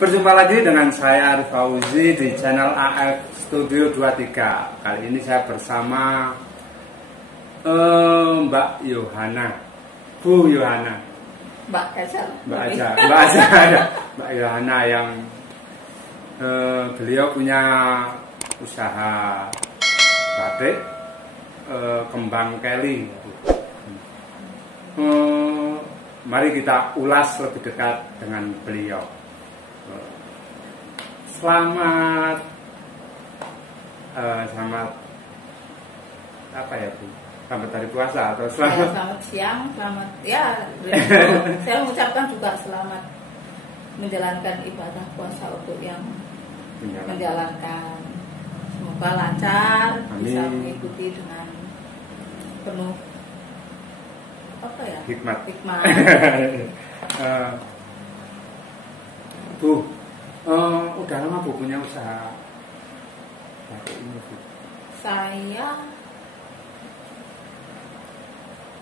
Berjumpa lagi dengan saya Arif Fauzi di channel AF Studio 23. Kali ini saya bersama Mbak Yohana, Bu Yohana, Mbak Aja, Mbak Yohana yang beliau punya usaha batik kembang Kelly. Mari kita ulas lebih dekat dengan beliau. Selamat apa ya Bu? Selamat hari puasa atau selamat siang, selamat ya. Saya mengucapkan juga selamat menjalankan ibadah puasa untuk yang menjalankan. Semoga lancar. Amin. Bisa mengikuti dengan penuh hikmat. Bu, udah lama Bu punya usaha batik ini Bu? Saya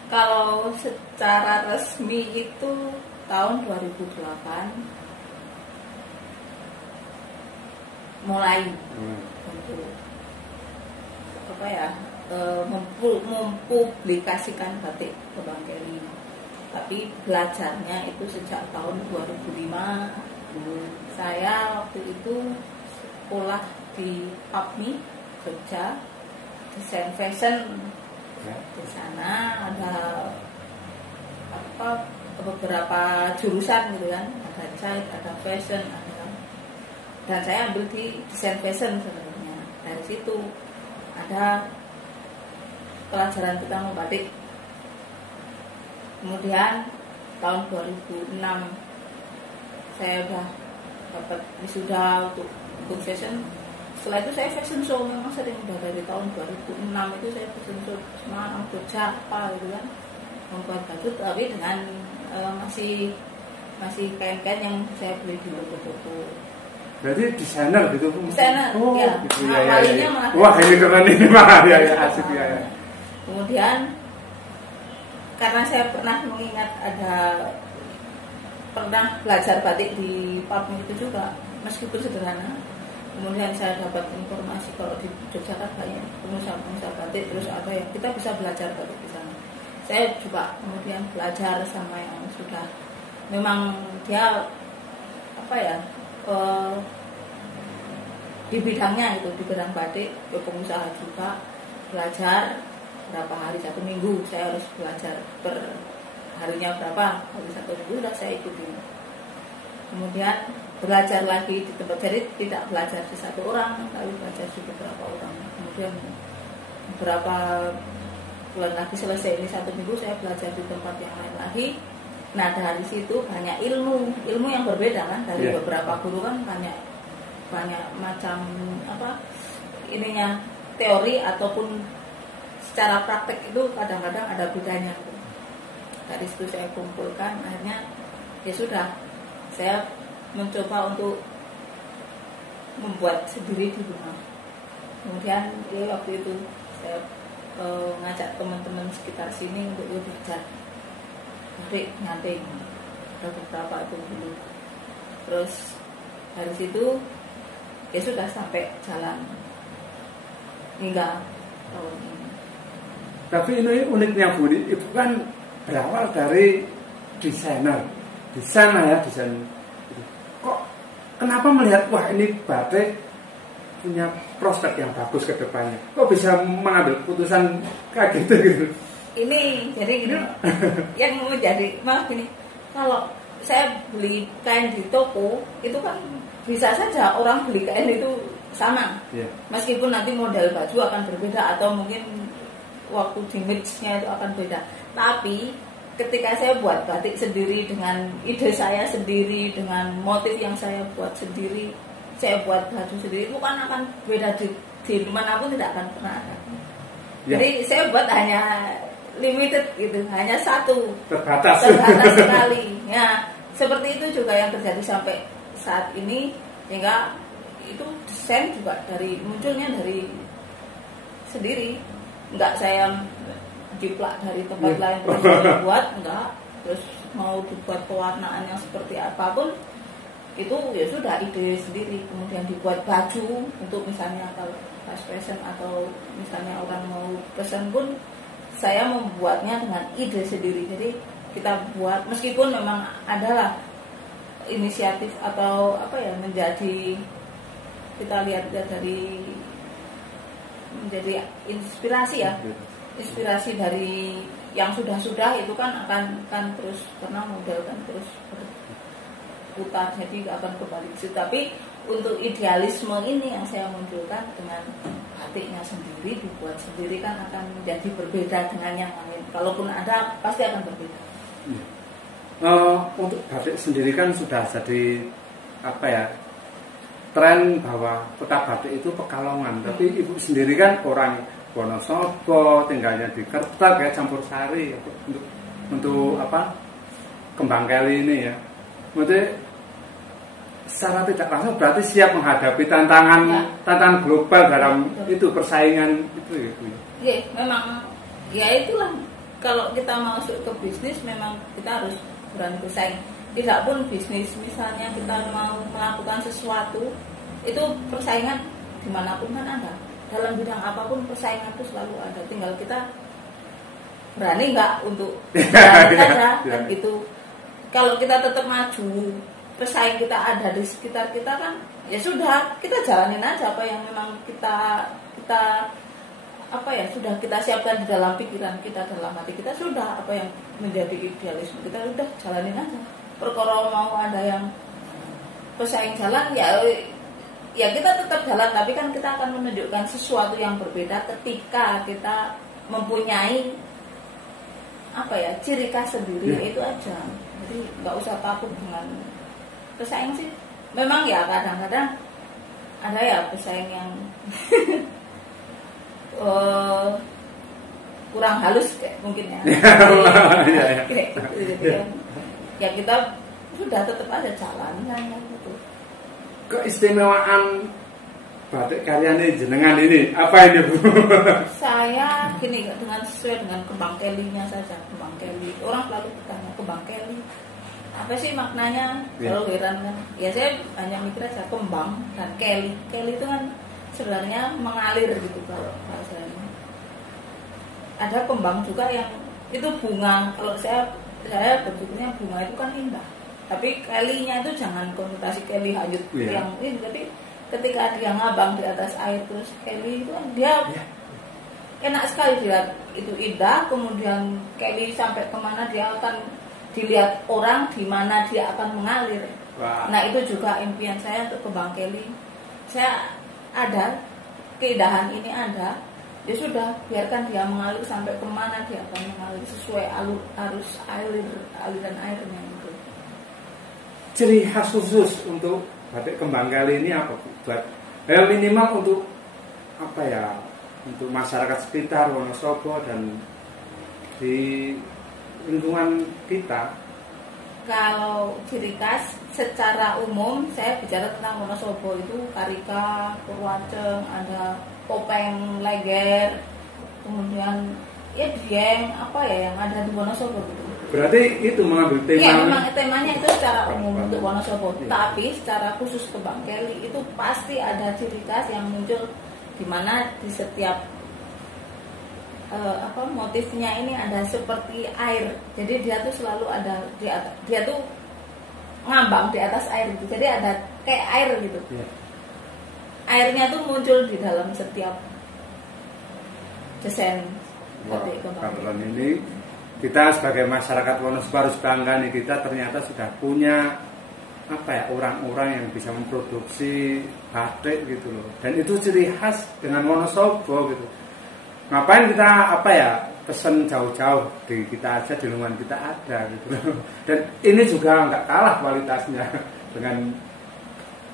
kalau secara resmi itu tahun 2008 mulai untuk mempublikasikan batik kembang Kelly. Tapi belajarnya itu sejak tahun 2005. Saya waktu itu sekolah di PAPMI Jogja, desain fashion. Di sana ada beberapa jurusan gitu kan, ada jahit, ada fashion, dan saya ambil di desain fashion sebenarnya. Dari situ ada pelajaran tentang batik. Kemudian tahun 2006 saya udah dapat wisuda untuk fashion. Setelah itu saya fashion show, memang sering udah dari tahun 2006 itu saya fashion show Semarang, Jogja, apa gitu kan, membuat baju tapi dengan masih kain-kain yang saya beli di toko-toko. Berarti desainer gitu Bu? Desainer, oh, ya. Gitu, ya. Wah ini keren ini mah, ya asik ya. Kemudian karena saya pernah belajar batik di PAPMI itu juga, meskipun sederhana. Kemudian saya dapat informasi kalau di Yogyakarta banyak pengusaha batik, terus ada yang kita bisa belajar batik di sana. Saya juga kemudian belajar sama yang sudah memang dia di bidangnya itu, di bidang batik, pengusaha juga. Belajar berapa hari, 1 minggu saya harus belajar, per harinya berapa, hari 1 minggu sudah saya ikuti. Kemudian belajar lagi di tempat, jadi tidak belajar di satu orang, tapi belajar di beberapa orang. Kemudian beberapa bulan lagi selesai ini 1 minggu, saya belajar di tempat yang lain lagi. Nah dari situ banyak ilmu yang berbeda kan, dari beberapa guru kan banyak macam teori ataupun secara praktek itu kadang-kadang ada bedanya. Dari situ saya kumpulkan, akhirnya ya sudah, saya mencoba untuk membuat sendiri di rumah. Kemudian waktu itu saya ngajak teman-teman sekitar sini untuk belajar batik nganting, ada beberapa itu dulu. Terus dari situ ya sudah sampai jalan hingga tahun ini. Tapi ini uniknya Bu, Ibu kan berawal dari desain. Kok kenapa melihat wah ini batik punya prospek yang bagus ke depannya? Kok bisa mengambil keputusan kayak gitu? Ini jadi gini, yang menjadi maaf gini, kalau saya beli kain di toko itu kan bisa saja orang beli kain itu sama, meskipun nanti model baju akan berbeda atau mungkin waktu di mix-nya itu akan beda. Tapi ketika saya buat batik sendiri dengan ide saya sendiri, dengan motif yang saya buat sendiri, saya buat baju sendiri, itu kan akan beda di manapun, tidak akan pernah ada. Jadi saya buat hanya limited gitu, hanya satu, terbatas sekali. Ya, seperti itu juga yang terjadi sampai saat ini, sehingga itu desain juga munculnya dari sendiri. Enggak saya jiplak dari tempat lain terus saya buat, enggak. Terus mau dibuat pewarnaan yang seperti apapun, itu ya sudah ide sendiri, kemudian dibuat baju untuk misalnya kalau fast fashion atau misalnya orang mau pesan pun saya membuatnya dengan ide sendiri. Jadi kita buat meskipun memang adalah inisiatif atau apa ya, menjadi kita lihat dari menjadi inspirasi ya, inspirasi dari yang sudah itu kan akan terus, karena model kan terus berputar, jadi akan kembali ke situ. Tapi untuk idealisme ini yang saya munculkan dengan batiknya sendiri, dibuat sendiri kan akan menjadi berbeda dengan yang lain. Kalaupun ada pasti akan berbeda. Untuk batik sendiri kan sudah jadi apa ya, tren bahwa kota batik itu Pekalongan. Tapi ibu sendiri kan orang Wonosobo, tinggalnya di Kertek ya, campur sari untuk apa, Kembang Keli ini ya. Maksudnya secara tidak langsung berarti siap menghadapi tantangan global dalam itu persaingan itu ya. Iya, memang ya itulah, kalau kita masuk ke bisnis memang kita harus berani bersaing. Tidak pun bisnis, misalnya kita mau melakukan sesuatu, itu persaingan dimanapun kan ada. Dalam bidang apapun persaingan itu selalu ada. Tinggal kita berani nggak untuk berani saja kan gitu. Kalau kita tetap maju, pesaing kita ada di sekitar kita kan, ya sudah, kita jalanin aja apa yang memang kita apa ya, sudah kita siapkan di dalam pikiran kita, dalam hati kita, sudah apa yang menjadi idealisme kita, sudah jalanin aja. Perkara mau ada yang pesaing jalan, ya kita tetap jalan, tapi kan kita akan menunjukkan sesuatu yang berbeda ketika kita mempunyai apa ya, ciri khas sendiri, itu aja. Jadi nggak usah takut dengan pesaing sih. Memang ya kadang-kadang ada ya pesaing yang kurang halus kayak mungkin ya. Ya kita sudah tetap ada jalan kan gitu. Keistimewaan batik karyanya jenengan ini apa ini Bu? Saya gini, dengan sesuai dengan Kembang Kelinya saja. Kembang Keli, orang selalu bertanya Kembang Keli apa sih maknanya, selalu heran kan. Ya saya hanya mikir aja kembang dan Keli. Keli itu kan sebenarnya mengalir gitu kalau bahasanya. Ada kembang juga yang itu bunga. Kalau saya berpikirnya bunga itu kan indah. Tapi Kelinya itu jangan konotasi Keli hanyut yang ini. Tapi ketika dia ngabang di atas air terus Keli itu kan dia enak sekali dilihat, itu indah. Kemudian Keli sampai kemana dia akan dilihat orang, di mana dia akan mengalir. Nah itu juga impian saya untuk Kembang Keli. Saya ada keindahan ini ada, ya sudah, biarkan dia mengalir sampai kemana dia akan mengalir sesuai arus aliran airnya itu. Ciri khas khusus untuk batik Kembang Keli ini apa buat minimal untuk apa ya, untuk masyarakat sekitar Wonosobo dan di lingkungan kita? Kalau ciri khas secara umum, saya bicara tentang Wonosobo itu karika, purwaceng, ada topeng leger, kemudian ya dieng, apa ya yang ada di Wonosobo gitu. Berarti itu mengambil tema. Iya, memang temanya itu secara umum untuk Wonosobo. Tapi secara khusus Kembang Keli itu pasti ada ciri khas yang muncul di mana di setiap motifnya ini ada seperti air. Jadi dia tuh selalu ada dia tuh ngambang di atas air gitu. Jadi ada kayak air gitu. Airnya tuh muncul di dalam setiap desain batik Kembang Keli ini. Kita sebagai masyarakat Wonosobo harus bangga nih, kita ternyata sudah punya apa ya, orang-orang yang bisa memproduksi batik gitu loh. Dan itu ciri khas dengan Wonosobo gitu. Ngapain kita apa ya, pesen jauh-jauh, di kita aja, di lingkungan kita ada gitu. Dan ini juga nggak kalah kualitasnya dengan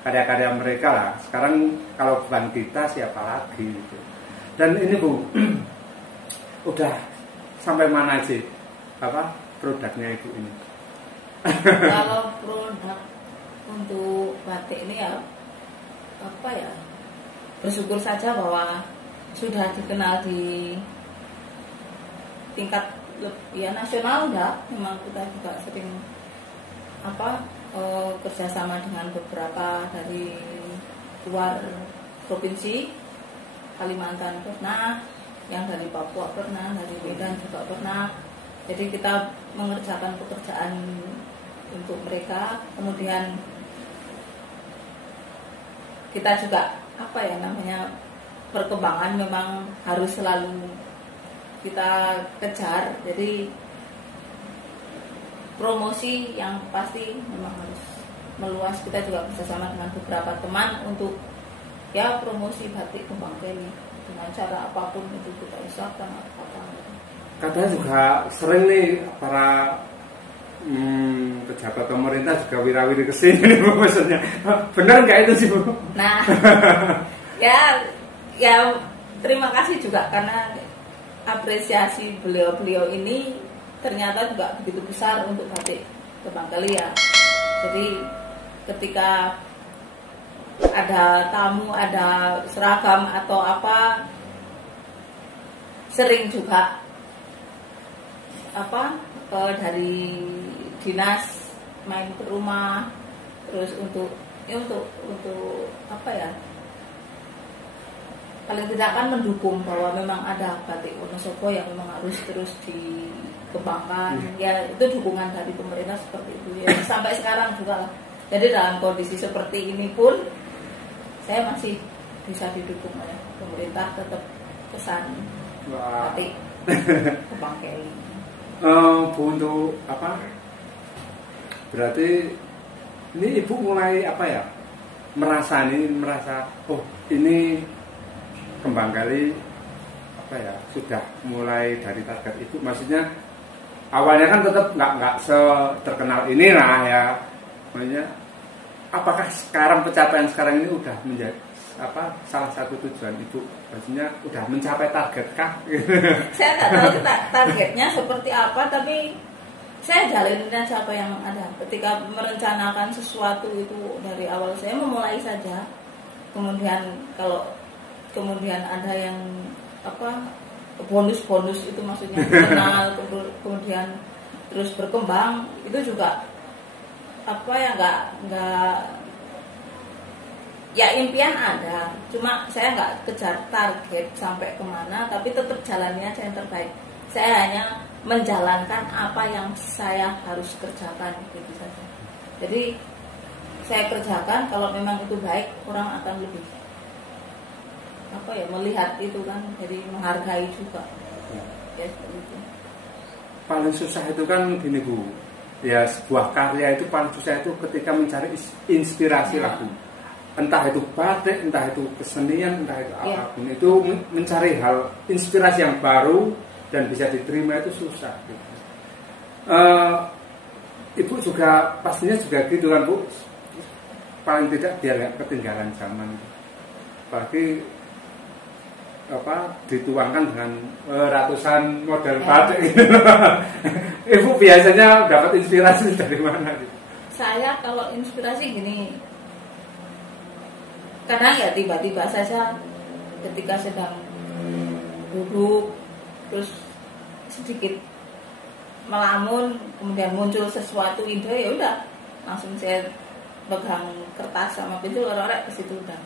karya-karya mereka lah. Sekarang kalau bukan kita siapa lagi gitu. Dan ini Bu, udah sampai mana sih apa produknya Ibu ini? Kalau produk untuk batik ini ya apa ya, bersyukur saja bahwa sudah dikenal di tingkat ya nasional. Memang kita juga sering kerjasama dengan beberapa dari luar provinsi. Kalimantan pernah, yang dari Papua pernah, dari Medan juga pernah. Jadi kita mengerjakan pekerjaan untuk mereka. Kemudian kita juga perkembangan memang harus selalu kita kejar. Jadi promosi yang pasti memang harus meluas. Kita juga bersama dengan beberapa teman untuk ya promosi batik Kembang Keli dengan cara apapun itu kita usahakan apa. Katanya juga sering nih para pejabat pemerintah juga wirawiri kesini maksudnya. Benar nggak itu sih Bu? Nah ya terima kasih juga karena apresiasi beliau-beliau ini ternyata juga begitu besar untuk batik Kembang Keli ya. Jadi ketika ada tamu, ada seragam atau apa, sering juga dari dinas main ke rumah, terus untuk paling tidak kan mendukung bahwa memang ada batik Wonosobo yang memang harus terus dikembangkan. Ya itu dukungan dari pemerintah seperti itu ya. Sampai sekarang juga lah. Jadi dalam kondisi seperti ini pun saya masih bisa didukung oleh pemerintah, tetap pesan batik Kembang Keli. Bu, untuk apa? Berarti ini Ibu mulai merasa oh ini Kembang Keli sudah mulai dari target Ibu. Maksudnya awalnya kan tetap nggak terkenal ini lah ya. Maksudnya apakah sekarang pencapaian sekarang ini udah menjadi salah satu tujuan Ibu? Maksudnya udah mencapai target kah? Saya nggak tahu targetnya seperti apa, tapi saya jalanin aja apa yang ada. Ketika merencanakan sesuatu itu dari awal saya memulai saja. Kemudian kalau kemudian ada yang bonus-bonus itu maksudnya kenal, kemudian terus berkembang, itu juga nggak ya impian ada, cuma saya nggak kejar target sampai kemana, tapi tetap jalannya aja yang terbaik. Saya hanya menjalankan apa yang saya harus kerjakan gitu saja. Jadi saya kerjakan, kalau memang itu baik, orang akan lebih melihat itu kan, jadi menghargai juga ya seperti itu. Paling susah itu kan gini Bu, ya sebuah karya itu paling susah itu ketika mencari inspirasi lagu, entah itu batik, entah itu kesenian, entah itu apapun, itu mencari hal inspirasi yang baru dan bisa diterima itu susah gitu. Ibu juga pastinya juga gitu kan Bu, paling tidak biar nggak ketinggalan zaman, apalagi dituangkan dengan ratusan model batik gitu. Ibu biasanya dapat inspirasi dari mana gitu? Saya kalau inspirasi gini, karena ya tiba-tiba saja ketika sedang duduk terus sedikit melamun, kemudian muncul sesuatu ide, ya udah langsung saya pegang kertas sama pensil, orek ke situ udah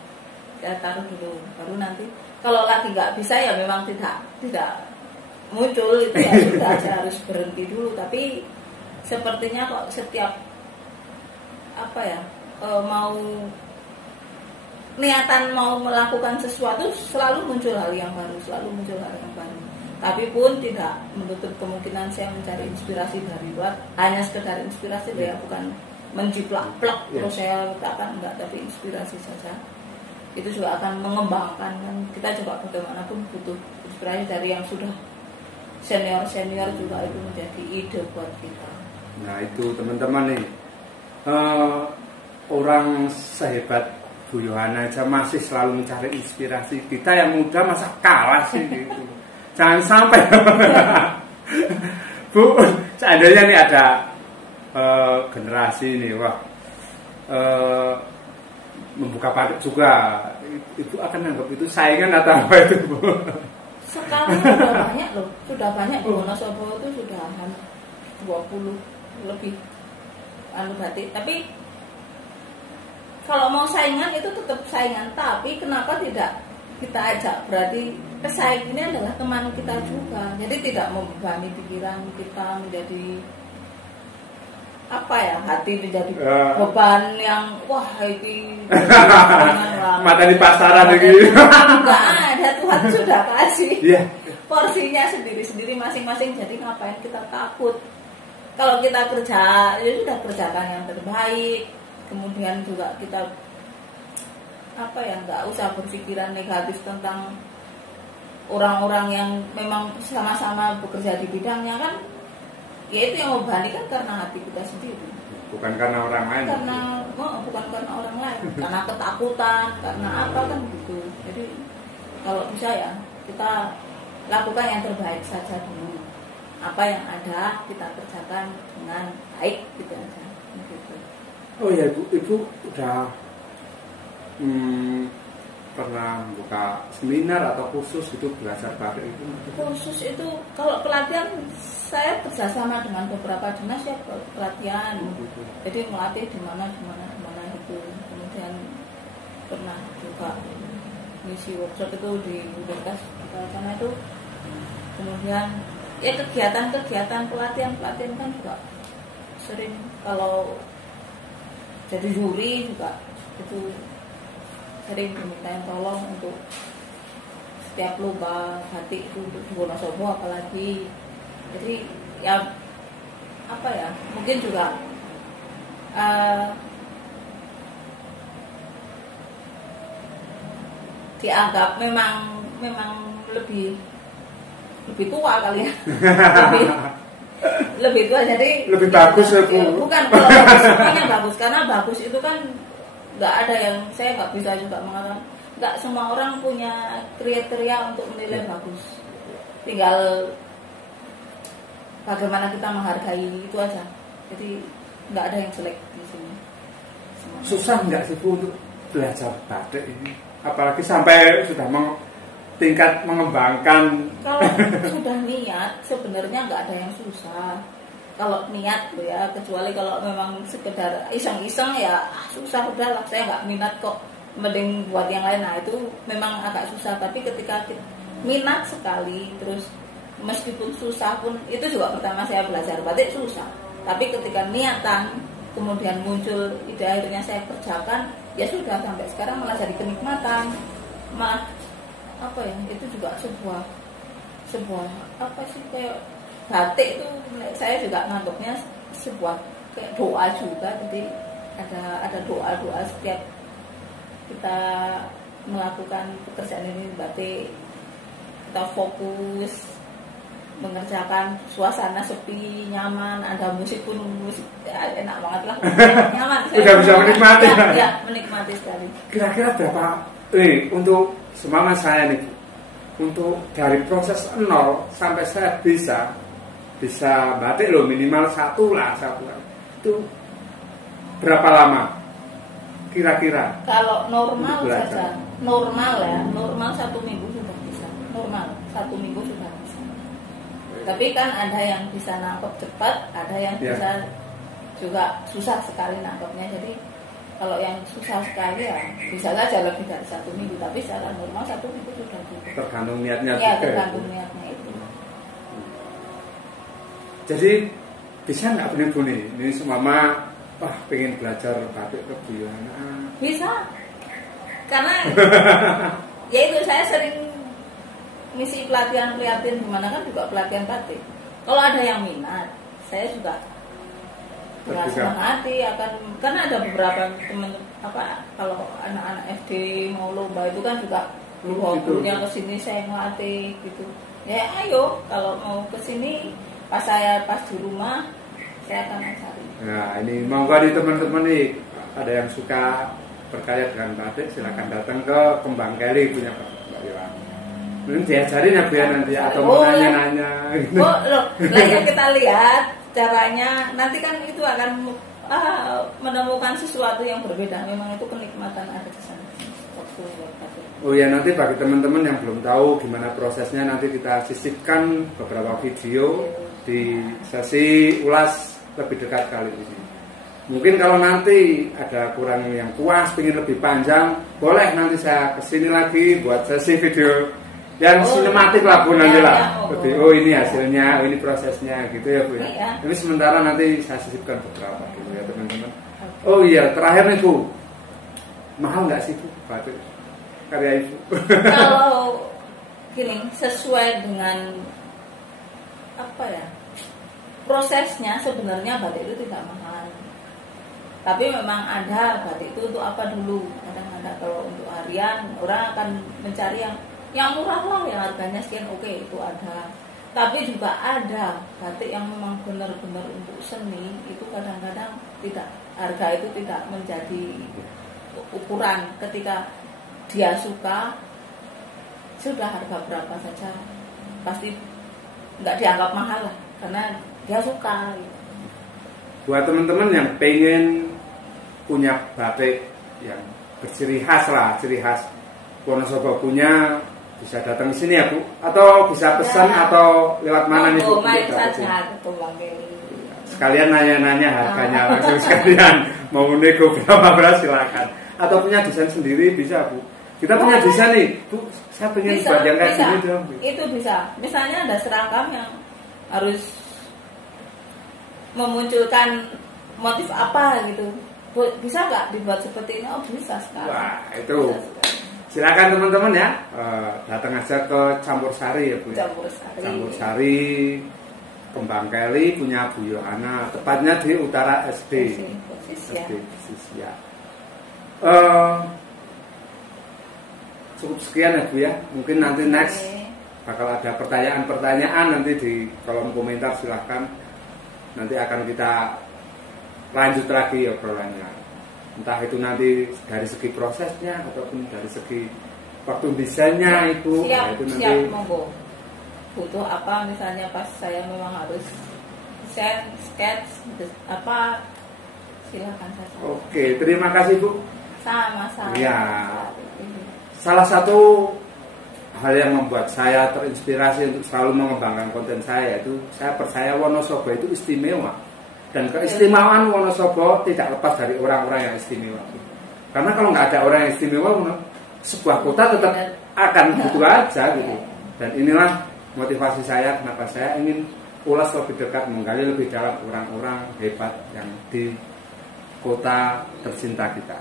saya taruh dulu, baru nanti kalau lagi nggak bisa ya memang tidak muncul itu ya sudah saya harus berhenti dulu. Tapi sepertinya kok setiap mau niatan mau melakukan sesuatu selalu muncul hal yang baru, Tapi pun tidak menutup kemungkinan saya mencari inspirasi dari luar, hanya sekedar inspirasi ya, bukan menjiplak-plak terus saya letakkan, enggak, tapi inspirasi saja. Itu juga akan mengembangkan kan. Kita juga bagaimanapun butuh inspirasi dari yang sudah senior juga, itu menjadi ide buat kita. Nah itu teman-teman nih, orang sehebat Bu Yohana aja masih selalu mencari inspirasi. Kita yang muda masa kalah sih gitu. Jangan sampai Bu, seandainya nih ada generasi ini membuka batik juga, itu akan anggap itu saingan atau apa itu Bu? Sekarang sudah banyak di Wonosobo itu sudah 20 lebih batik. Tapi kalau mau saingan itu tetap saingan, tapi kenapa tidak kita ajak, berarti pesaing ini adalah teman kita juga, jadi tidak membebani pikiran kita menjadi apa ya, hati menjadi beban yang wah ini mata di pasaran lagi. Enggak ada, Tuhan sudah kasih porsinya sendiri-sendiri masing-masing, jadi ngapain kita takut? Kalau kita kerja ya sudah kerjakan yang terbaik, kemudian juga kita apa ya, nggak usah berpikiran negatif tentang orang-orang yang memang sama-sama bekerja di bidangnya kan. Ya itu yang membebani kan karena hati kita sendiri, bukan karena orang lain. Bukan karena orang lain, karena ketakutan, karena apa kan gitu. Jadi kalau bisa ya kita lakukan yang terbaik saja dulu. Apa yang ada kita kerjakan dengan baik gitu aja. Gitu. Oh ya ibu udah pernah buka seminar atau khusus itu belajar batik itu? Khusus itu kalau pelatihan saya kerjasama dengan beberapa dinas ya pelatihan. Jadi melatih di mana itu. Kemudian pernah juga ngisi workshop itu di universitas sana itu. Kemudian ya kegiatan pelatihan kan juga sering, kalau jadi juri juga itu sering dimintain tolong untuk setiap lomba batik itu untuk Wonosobo apalagi. Jadi ya apa ya, mungkin juga dianggap memang lebih tua kali ya. lebih tua, jadi lebih bagus ya Bu. Bukan kalau bagus semuanya bagus, karena bagus itu kan nggak ada yang, saya nggak bisa juga mengatakan nggak semua orang punya kriteria untuk menilai bagus, tinggal bagaimana kita menghargai itu aja. Jadi nggak ada yang jelek di sini. Susah nggak sih Bu untuk belajar batik ini, apalagi sampai sudah tingkat mengembangkan? Kalau sudah niat sebenarnya nggak ada yang susah. Kalau niat tuh ya, kecuali kalau memang sekedar iseng-iseng ya susah, udahlah saya nggak minat kok, mending buat yang lain. Nah itu memang agak susah. Tapi ketika kita minat sekali, terus meskipun susah pun, itu juga pertama saya belajar batik susah. Tapi ketika niatan kemudian muncul ide, akhirnya saya kerjakan, ya sudah sampai sekarang malah jadi kenikmatan, malah apa ya, itu juga sebuah apa sih, kayak batik itu saya juga nganggapnya sebuah kayak doa juga. Jadi ada doa setiap kita melakukan pekerjaan ini batik, kita fokus mengerjakan, suasana sepi, nyaman, ada musik pun ya, enak banget lah, nyaman. Sudah bisa menikmati ya, menikmati sekali. Kira-kira berapa untuk semangat saya nih, untuk dari proses 0 sampai saya bisa batik loh, minimal satu lah itu berapa lama kira-kira? Kalau normal saja, normal 1 minggu sudah bisa, normal 1 minggu sudah bisa. Tapi kan ada yang bisa nangkep cepat, ada yang bisa juga susah sekali nangkepnya. Jadi kalau yang susah sekali ya bisa saja lebih dari 1 minggu, tapi secara normal 1 minggu sudah cukup. Tergantung niatnya ya, juga. Tergantung niatnya itu. Jadi bisa nggak Bu nih, ini semama pengen belajar batik lebih lama? Bisa, karena ya itu saya sering ngisi pelatihan di mana kan juga pelatihan batik. Kalau ada yang minat, saya juga senang hati akan, karena ada beberapa teman kalau anak-anak SD mau lomba itu kan juga gurunya kesini saya ngelatih gitu. Ya ayo kalau mau kesini pas di rumah saya akan cari. Nah ini monggo nih teman-teman nih, ada yang suka berkarya dengan batik silakan datang ke Kembang Keli punya Mbak Yohan. Mungkin diajarin ya Bu ya nanti atau mau nanya-nanya. Loh, yang kita lihat caranya nanti kan itu akan menemukan sesuatu yang berbeda. Memang itu kenikmatan ada di sana. Oh ya, nanti bagi teman-teman yang belum tahu gimana prosesnya, nanti kita sisipkan beberapa video di sesi ulas lebih dekat kali ini. Mungkin kalau nanti ada kurang yang puas, pengen lebih panjang, boleh nanti saya kesini lagi buat sesi video yang sinematik lah Bu nanti lah. Oh ini hasilnya, ini prosesnya gitu ya Bu ya. Ini sementara nanti saya sisipkan beberapa gitu ya teman-teman. Oh iya, terakhir nih Bu, mahal nggak sih Bu batik karya Ibu? Kalau gini, sesuai dengan apa ya, prosesnya sebenarnya batik itu tidak mahal. Tapi memang ada batik itu untuk apa dulu. Kadang-kadang kalau untuk harian orang akan mencari yang murah lah, yang harganya sekian, oke itu ada. Tapi juga ada batik yang memang benar-benar untuk seni, itu kadang-kadang tidak, harga itu tidak menjadi ukuran. Ketika dia suka, sudah harga berapa saja pasti nggak dianggap mahal lah, karena dia suka gitu. Buat teman-teman yang pengen punya batik yang berciri khas lah, ciri khas Wonosobo punya, bisa datang ke sini ya Bu, atau bisa pesan atau lewat mana nih Bu? Main saja, sekalian nanya-nanya harganya langsung sekalian, mau nego berapa silakan, atau punya desain sendiri bisa Bu. Kita punya desain nih Bu, saya pengen buat yang kayak gini dong. Itu bisa, misalnya ada seragam yang harus memunculkan motif apa gitu, bisa nggak dibuat seperti ini? Oh bisa sekali. Wah itu silakan teman-teman ya, datang aja ke Campur Sari ya Bu ya. Campur Sari Kembang Kelly punya Bu Yohana, tepatnya di Utara SD. Ya. Cukup sekian ya Bu ya, mungkin nanti next bakal ada pertanyaan-pertanyaan nanti di kolom komentar, silahkan. Nanti akan kita lanjut lagi obrolannya, entah itu nanti dari segi prosesnya ataupun dari segi waktu desainnya itu. Siap, itu nanti siap, monggo. Butuh apa misalnya pas saya memang harus desain, sketch apa, silakan saja. Oke, terima kasih Bu. Sama-sama. Ya, salah satu hal yang membuat saya terinspirasi untuk selalu mengembangkan konten saya itu, saya percaya Wonosobo itu istimewa, dan keistimewaan Wonosobo tidak lepas dari orang-orang yang istimewa. Karena kalau nggak ada orang yang istimewa, sebuah kota tetap akan begitu aja gitu. Dan inilah motivasi saya kenapa saya ingin ulas lebih dekat, menggali lebih dalam orang-orang hebat yang di kota tercinta kita.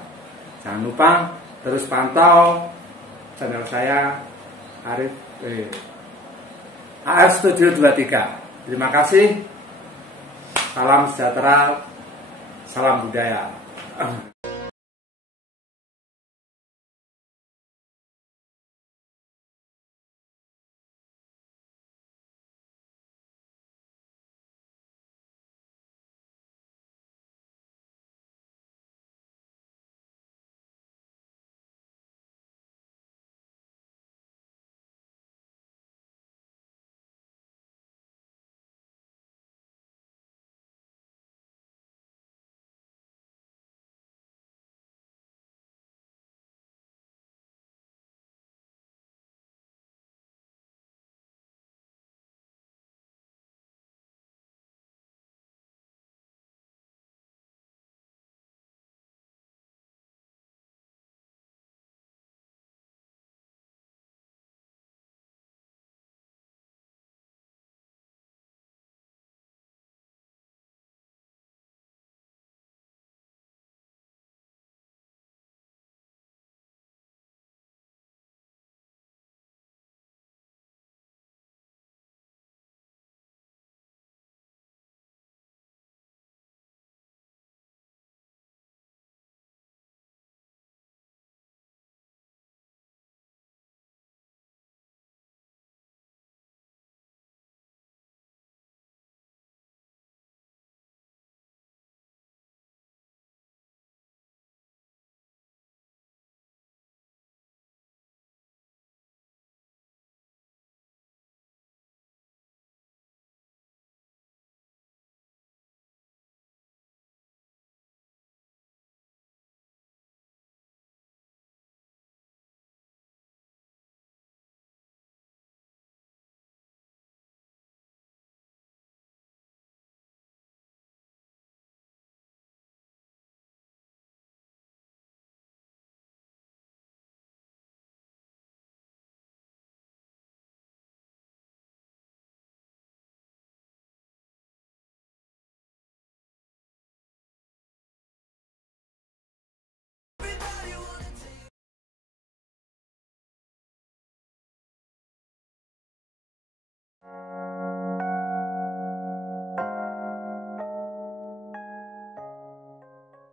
Jangan lupa terus pantau channel saya AF Studio 23. Terima kasih. Salam sejahtera, salam budaya.